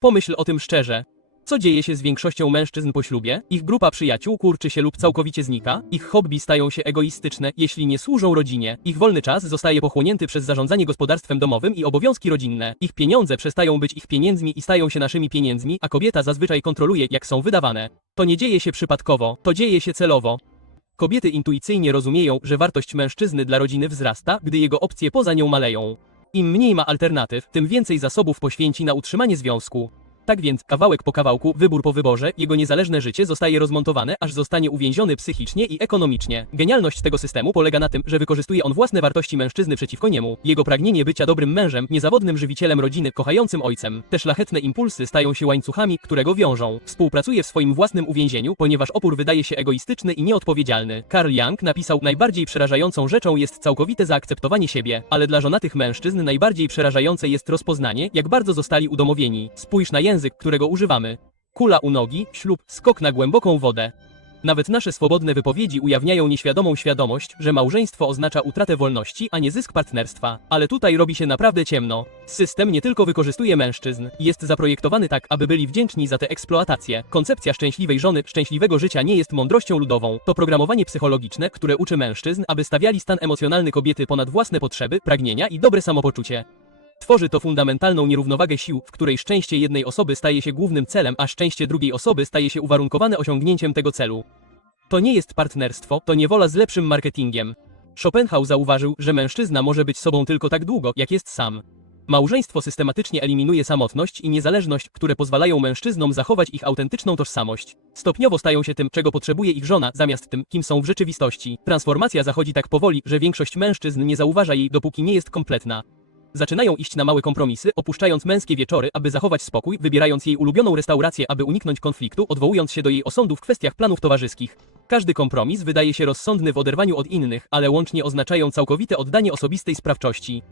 Pomyśl o tym szczerze. Co dzieje się z większością mężczyzn po ślubie? Ich grupa przyjaciół kurczy się lub całkowicie znika, ich hobby stają się egoistyczne, jeśli nie służą rodzinie, ich wolny czas zostaje pochłonięty przez zarządzanie gospodarstwem domowym i obowiązki rodzinne, ich pieniądze przestają być ich pieniędzmi i stają się naszymi pieniędzmi, a kobieta zazwyczaj kontroluje, jak są wydawane. To nie dzieje się przypadkowo, to dzieje się celowo. Kobiety intuicyjnie rozumieją, że wartość mężczyzny dla rodziny wzrasta, gdy jego opcje poza nią maleją. Im mniej ma alternatyw, tym więcej zasobów poświęci na utrzymanie związku. Tak więc, kawałek po kawałku, wybór po wyborze, jego niezależne życie zostaje rozmontowane, aż zostanie uwięziony psychicznie i ekonomicznie. Genialność tego systemu polega na tym, że wykorzystuje on własne wartości mężczyzny przeciwko niemu. Jego pragnienie bycia dobrym mężem, niezawodnym żywicielem rodziny, kochającym ojcem. Te szlachetne impulsy stają się łańcuchami, które go wiążą. Współpracuje w swoim własnym uwięzieniu, ponieważ opór wydaje się egoistyczny i nieodpowiedzialny. Karl Young napisał, najbardziej przerażającą rzeczą jest całkowite zaakceptowanie siebie, ale dla żonatych mężczyzn najbardziej przerażające jest rozpoznanie, jak bardzo zostali udomowieni. Spójrz na język, którego używamy. Kula u nogi, ślub, skok na głęboką wodę. Nawet nasze swobodne wypowiedzi ujawniają nieświadomą świadomość, że małżeństwo oznacza utratę wolności, a nie zysk partnerstwa. Ale tutaj robi się naprawdę ciemno. System nie tylko wykorzystuje mężczyzn, jest zaprojektowany tak, aby byli wdzięczni za tę eksploatację. Koncepcja szczęśliwej żony, szczęśliwego życia nie jest mądrością ludową. To programowanie psychologiczne, które uczy mężczyzn, aby stawiali stan emocjonalny kobiety ponad własne potrzeby, pragnienia i dobre samopoczucie. Tworzy to fundamentalną nierównowagę sił, w której szczęście jednej osoby staje się głównym celem, a szczęście drugiej osoby staje się uwarunkowane osiągnięciem tego celu. To nie jest partnerstwo, to niewola z lepszym marketingiem. Schopenhauer zauważył, że mężczyzna może być sobą tylko tak długo, jak jest sam. Małżeństwo systematycznie eliminuje samotność i niezależność, które pozwalają mężczyznom zachować ich autentyczną tożsamość. Stopniowo stają się tym, czego potrzebuje ich żona, zamiast tym, kim są w rzeczywistości. Transformacja zachodzi tak powoli, że większość mężczyzn nie zauważa jej, dopóki nie jest kompletna. Zaczynają iść na małe kompromisy, opuszczając męskie wieczory, aby zachować spokój, wybierając jej ulubioną restaurację, aby uniknąć konfliktu, odwołując się do jej osądu w kwestiach planów towarzyskich. Każdy kompromis wydaje się rozsądny w oderwaniu od innych, ale łącznie oznaczają całkowite oddanie osobistej sprawczości.